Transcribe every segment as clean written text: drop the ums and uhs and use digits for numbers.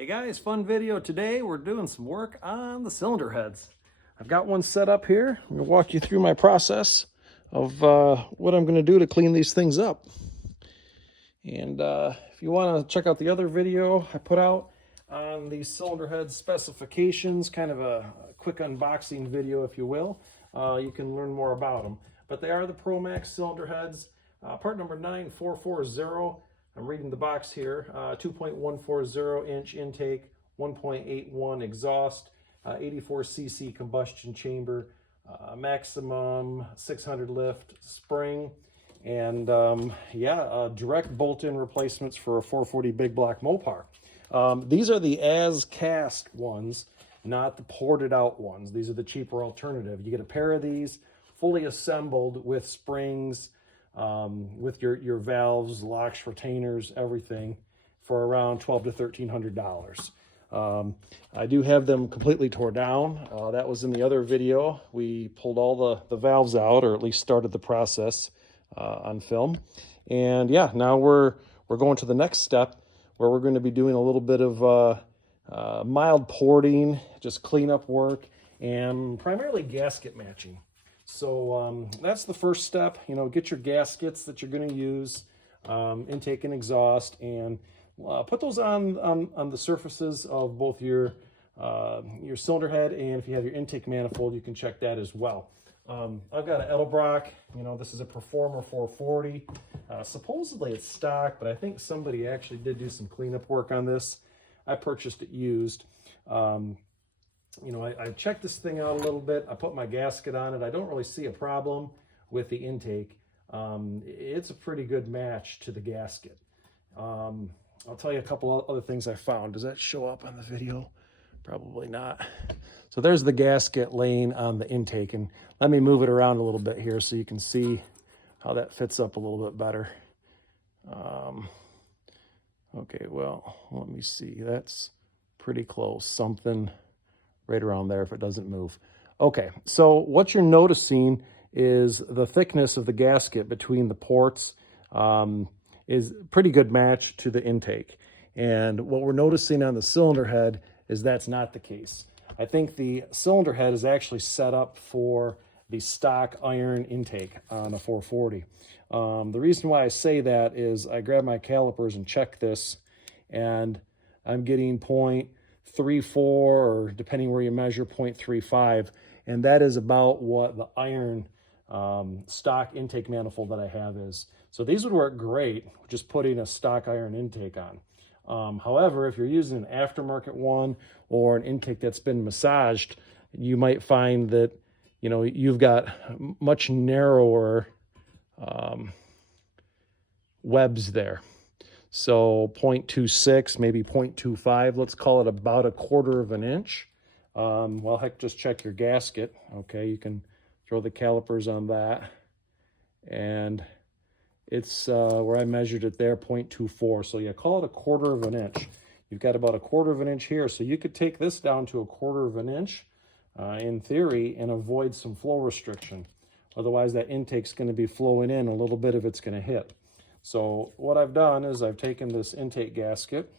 Hey guys, fun video today. We're doing some work on the cylinder heads. I've got one set up here. I'm going to walk you through my process of what I'm going to do to clean these things up. And if you want to check out the other video I put out on these cylinder head specifications, kind of a quick unboxing video if you will, you can learn more about them. But they are the Pro Max cylinder heads, part number 9440. I'm reading the box here, 2.140 inch intake, 1.81 exhaust, 84 cc combustion chamber, maximum 600 lift spring, and direct bolt-in replacements for a 440 big block Mopar. These are the as cast ones, not the ported out ones. These are the cheaper alternative. You get a pair of these fully assembled with springs, with your valves, locks, retainers, everything, for around $1,200 to $1,300. I do have them completely tore down. That was in the other video. We pulled all the valves out, or at least started the process on film. And yeah, now we're going to the next step where we're going to be doing a little bit of mild porting, just cleanup work, and primarily gasket matching. So that's the first step. You know, get your gaskets that you're going to use, intake and exhaust, and put those on the surfaces of both your cylinder head, and if you have your intake manifold, you can check that as well. I've got an Edelbrock. You know, this is a Performer 440. Supposedly it's stock, but I think somebody actually did do some cleanup work on this. I purchased it used. You know, I checked this thing out a little bit. I put my gasket on it. I don't really see a problem with the intake. It's a pretty good match to the gasket. I'll tell you a couple other things I found. Does that show up on the video? Probably not. So there's the gasket laying on the intake, and let me move it around a little bit here so you can see how that fits up a little bit better. Okay, well, let me see. That's pretty close. Something right around there if it doesn't move. Okay, so what you're noticing is the thickness of the gasket between the ports is a pretty good match to the intake. And what we're noticing on the cylinder head is that's not the case. I think the cylinder head is actually set up for the stock iron intake on a 440. The reason why I say that is I grab my calipers and check this, and I'm getting 0.34, or depending where you measure, 0.35, and that is about what the iron stock intake manifold that I have is. So these would work great just putting a stock iron intake on. However, if you're using an aftermarket one or an intake that's been massaged, you might find that, you know, you've got much narrower webs there. So 0.26, maybe 0.25, let's call it about 1/4 of an inch. Well, heck, just check your gasket. Okay, you can throw the calipers on that. And it's where I measured it there, 0.24. So yeah, call it 1/4 of an inch. You've got about 1/4 of an inch here. So you could take this down to 1/4 of an inch, in theory, and avoid some flow restriction. Otherwise, that intake's going to be flowing in, a little bit of it's going to hit. So what I've done is I've taken this intake gasket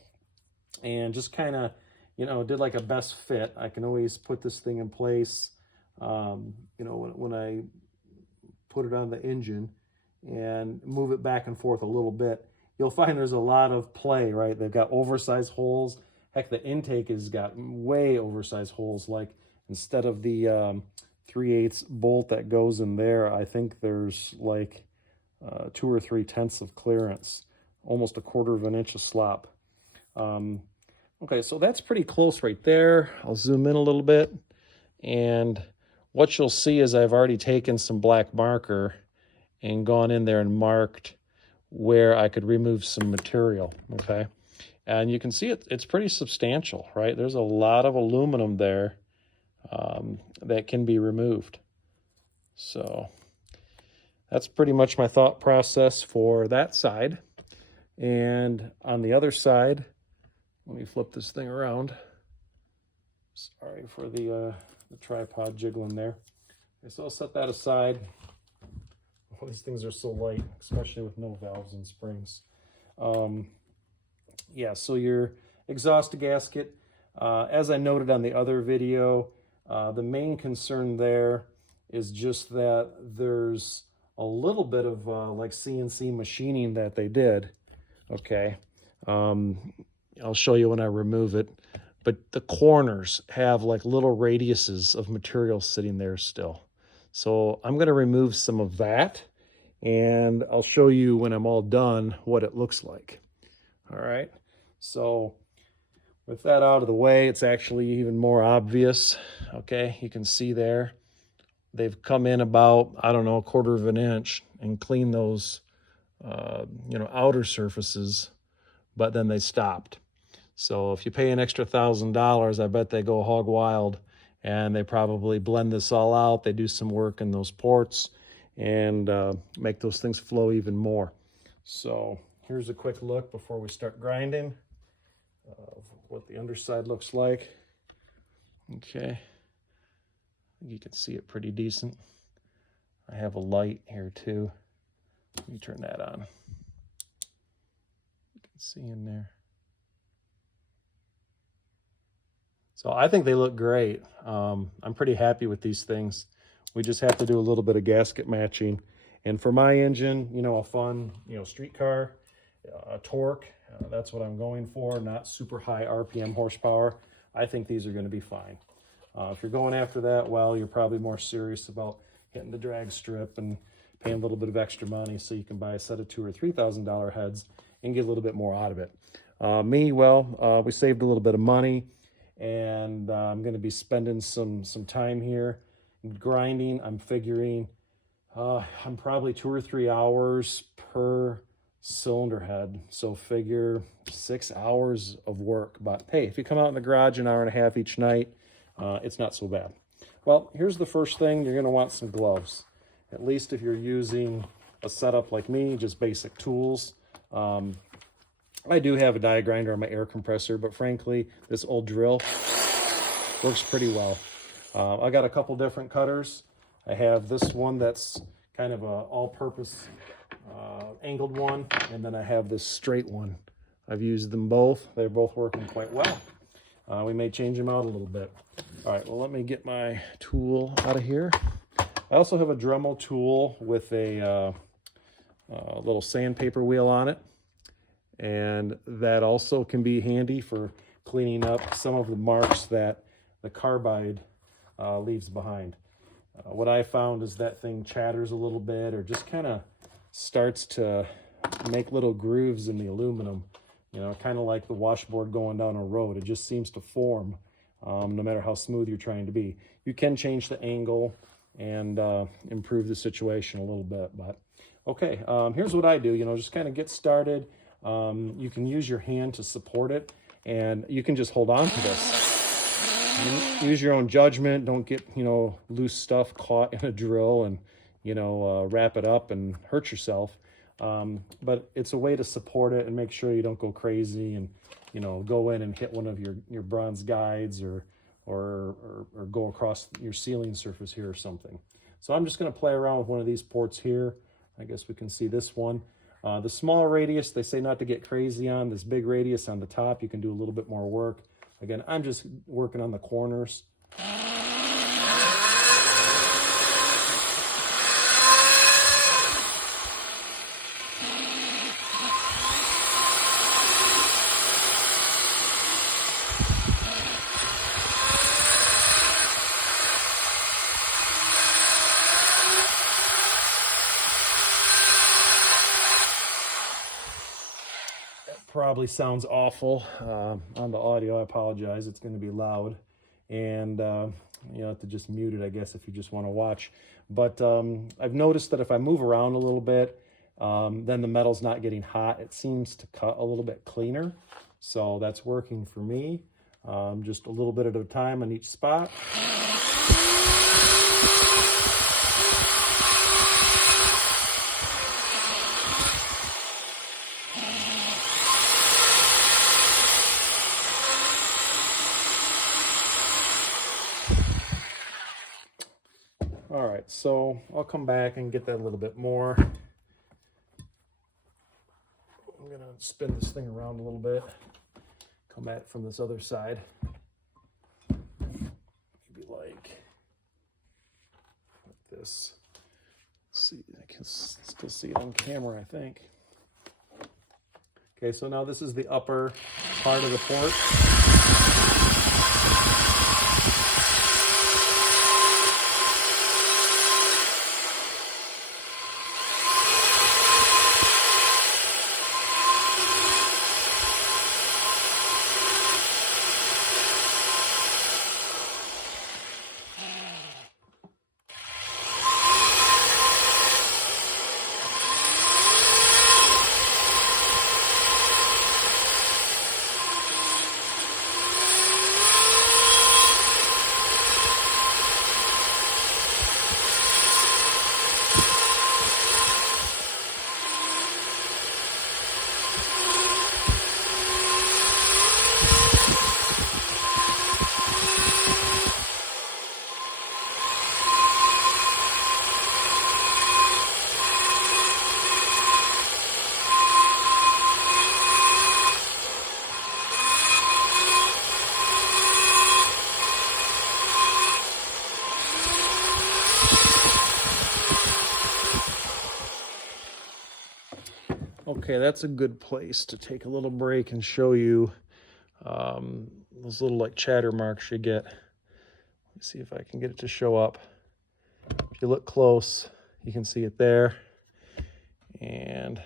and just kind of, you know, did like a best fit. I can always put this thing in place, you know, when I put it on the engine and move it back and forth a little bit. You'll find there's a lot of play, right? They've got oversized holes. Heck, the intake has got way oversized holes. Like instead of the 3/8 bolt that goes in there, I think there's like 2 or 3/10 of clearance, almost 1/4 of an inch of slop. Okay, so that's pretty close right there. I'll zoom in a little bit, and what you'll see is I've already taken some black marker and gone in there and marked where I could remove some material, okay? And you can see it's pretty substantial, right? There's a lot of aluminum there that can be removed. So that's pretty much my thought process for that side. And on the other side, let me flip this thing around. Sorry for the tripod jiggling there. Okay, so I'll set that aside. Oh, these things are so light, especially with no valves and springs. Yeah, so your exhaust gasket. As I noted on the other video, the main concern there is just that there's a little bit of like CNC machining that they did. Okay, I'll show you when I remove it, but the corners have like little radiuses of material sitting there still. So I'm going to remove some of that, and I'll show you when I'm all done what it looks like. All right, so with that out of the way, it's actually even more obvious. Okay, you can see there, they've come in about, I don't know, 1/4 of an inch and cleaned those, you know, outer surfaces, but then they stopped. So if you pay an extra $1,000, I bet they go hog wild, and they probably blend this all out. They do some work in those ports and make those things flow even more. So here's a quick look before we start grinding of what the underside looks like. Okay, you can see it pretty decent. I have a light here too. Let me turn that on. You can see in there. So I think they look great. I'm pretty happy with these things. We just have to do a little bit of gasket matching. And for my engine, you know, a fun, you know, street car, torque, that's what I'm going for, not super high RPM horsepower. I think these are going to be fine. If you're going after that, well, you're probably more serious about getting the drag strip and paying a little bit of extra money so you can buy a set of $2,000 or $3,000 heads and get a little bit more out of it. We saved a little bit of money, and I'm going to be spending some time here grinding. I'm figuring I'm probably 2 or 3 hours per cylinder head, so figure 6 hours of work. But hey, if you come out in the garage an hour and a half each night, it's not so bad. Well, here's the first thing. You're going to want some gloves, at least if you're using a setup like me, just basic tools. I do have a die grinder on my air compressor, but frankly, this old drill works pretty well. I got a couple different cutters. I have this one that's kind of a all-purpose angled one, and then I have this straight one. I've used them both. They're both working quite well. We may change them out a little bit. All right, well, let me get my tool out of here. I also have a Dremel tool with a little sandpaper wheel on it, and that also can be handy for cleaning up some of the marks that the carbide leaves behind. What I found is that thing chatters a little bit, or just kind of starts to make little grooves in the aluminum, you know, kind of like the washboard going down a road. It just seems to form no matter how smooth you're trying to be. You can change the angle and improve the situation a little bit, but okay, here's what I do, you know, just kind of get started. You can use your hand to support it, and you can just hold on to this. Use your own judgment. Don't get, you know, loose stuff caught in a drill and, you know, wrap it up and hurt yourself. But it's a way to support it and make sure you don't go crazy and, you know, go in and hit one of your bronze guides or go across your ceiling surface here or something. So I'm just going to play around with one of these ports here. I guess we can see this one. The small radius, they say not to get crazy on. This big radius on the top, you can do a little bit more work. Again, I'm just working on the corners. Probably sounds awful on the audio. I apologize. It's going to be loud, and you have to just mute it, I guess, if you just want to watch. But I've noticed that if I move around a little bit, then the metal's not getting hot. It seems to cut a little bit cleaner, so that's working for me. Just a little bit at a time on each spot. All right, so I'll come back and get that a little bit more. I'm gonna spin this thing around a little bit. come at it from this other side. Maybe like this. Let's see, I can still see it on camera, I think. Okay, so now this is the upper part of the port. Okay, that's a good place to take a little break and show you those little like chatter marks you get. Let's see if I can get it to show up. If you look close, you can see it there. And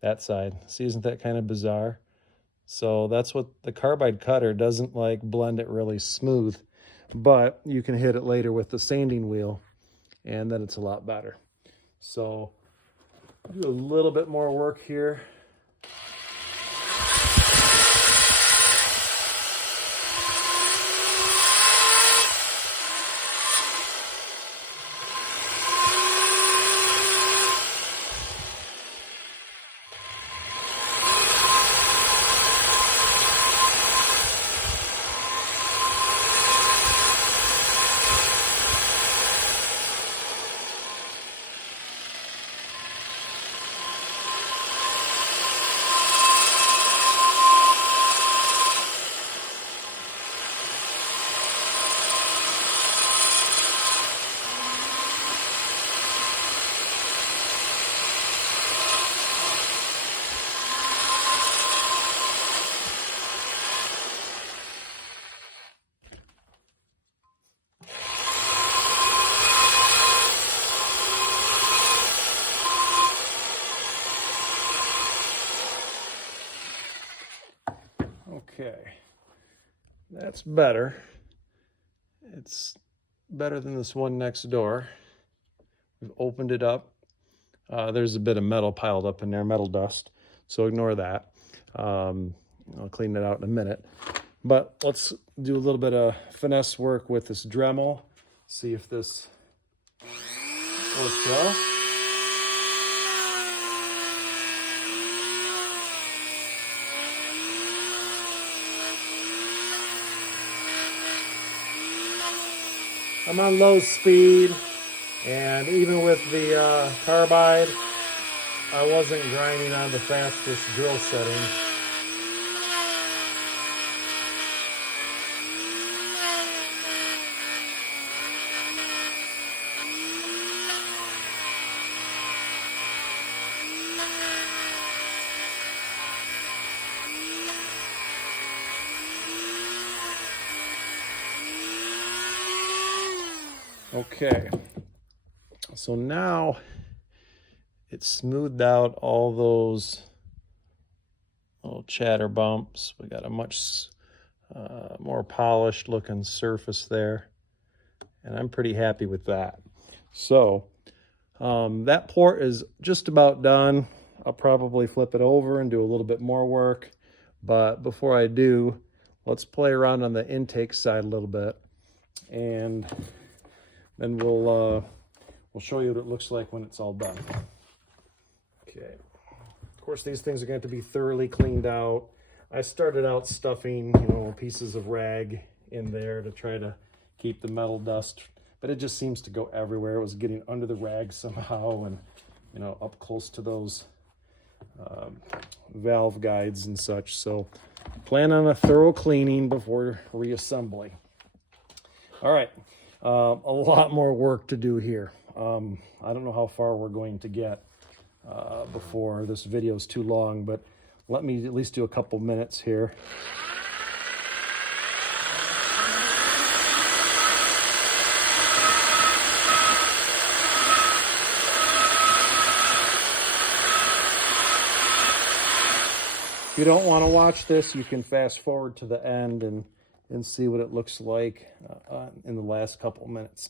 that side. See, isn't that kind of bizarre? So that's what the Carbide Cutter doesn't like blend it really smooth, but you can hit it later with the sanding wheel and then it's a lot better. So do a little bit more work here. Okay, that's better. It's better than this one next door. We've opened it up. There's a bit of metal piled up in there, metal dust, so ignore that. I'll clean it out in a minute. But let's do a little bit of finesse work with this Dremel, see if this works well. I'm on low speed, and even with the Carbide, I wasn't grinding on the fastest drill setting. Okay, so now it's smoothed out all those little chatter bumps. We got a much more polished looking surface there, and I'm pretty happy with that. So that port is just about done. I'll probably flip it over and do a little bit more work, but before I do, let's play around on the intake side a little bit, and then we'll show you what it looks like when it's all done. Okay. Of course, these things are going to have to be thoroughly cleaned out. I started out stuffing, pieces of rag in there to try to keep the metal dust, but it just seems to go everywhere. It was getting under the rag somehow, and up close to those valve guides and such. So plan on a thorough cleaning before reassembly. All right, a lot more work to do here. I don't know how far we're going to get before this video is too long, but let me at least do a couple minutes here. If you don't want to watch this, you can fast forward to the end and see what it looks like in the last couple minutes.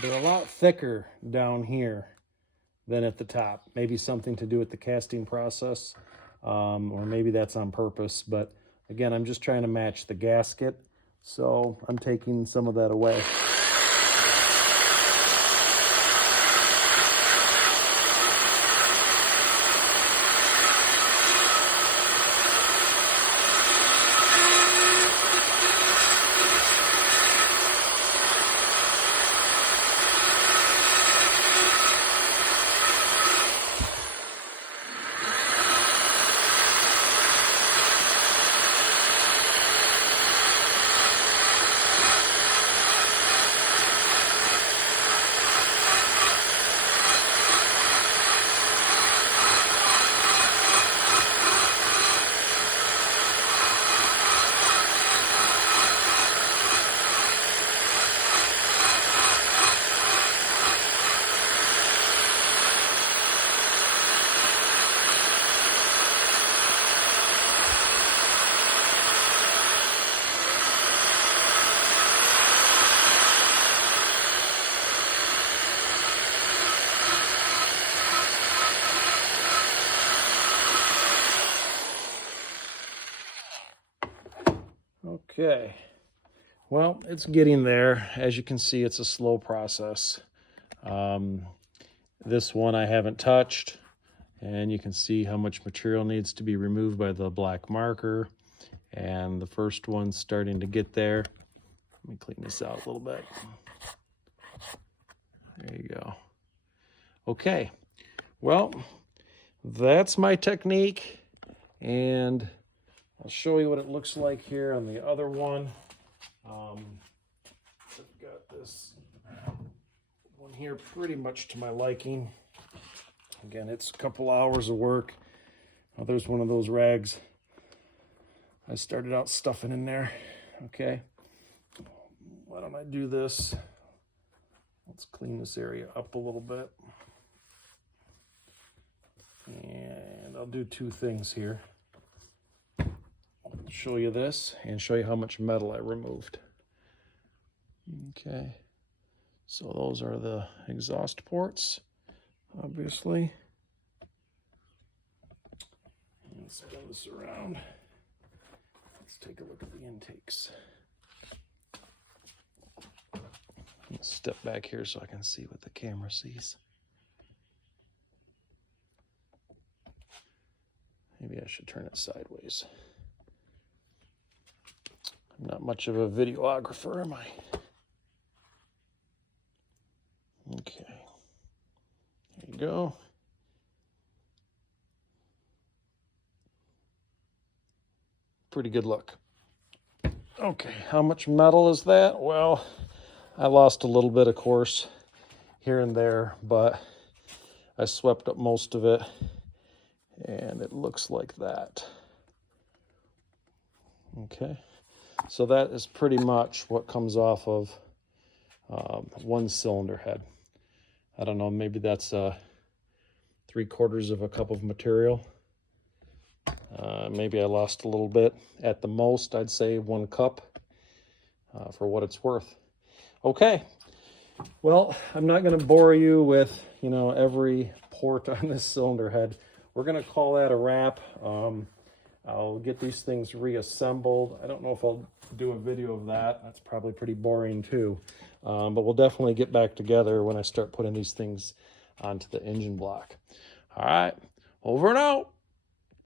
They're a lot thicker down here than at the top. Maybe something to do with the casting process, or maybe that's on purpose. But again, I'm just trying to match the gasket, so I'm taking some of that away. Okay, well, it's getting there. As you can see, it's a slow process. This one I haven't touched, and you can see how much material needs to be removed by the black marker. and the first one's starting to get there. Let me clean this out a little bit. There you go. Okay, well, that's my technique, and I'll show you what it looks like here on the other one. I've got this one here pretty much to my liking. Again, it's a couple hours of work. Oh, there's one of those rags I started out stuffing in there. Okay, why don't I do this? Let's clean this area up a little bit. And I'll do two things here. I'll show you this and show you how much metal I removed. Okay, so those are the exhaust ports, obviously. Let's spin this around. Let's take a look at the intakes. Let's step back here so I can see what the camera sees. Maybe I should turn it sideways. I'm not much of a videographer, am I? Okay. There you go. Pretty good look. Okay, how much metal is that? Well, I lost a little bit, of course, here and there, but I swept up most of it. And it looks like that. Okay, so that is pretty much what comes off of one cylinder head. I don't know, maybe that's 3/4 of a cup of material. Maybe I lost a little bit. At the most, I'd say 1 cup for what it's worth. Okay, well, I'm not going to bore you with, you know, every port on this cylinder head. We're going to call that a wrap. I'll get these things reassembled. I don't know if I'll do a video of that. That's probably pretty boring too. But we'll definitely get back together when I start putting these things onto the engine block. All right, over and out.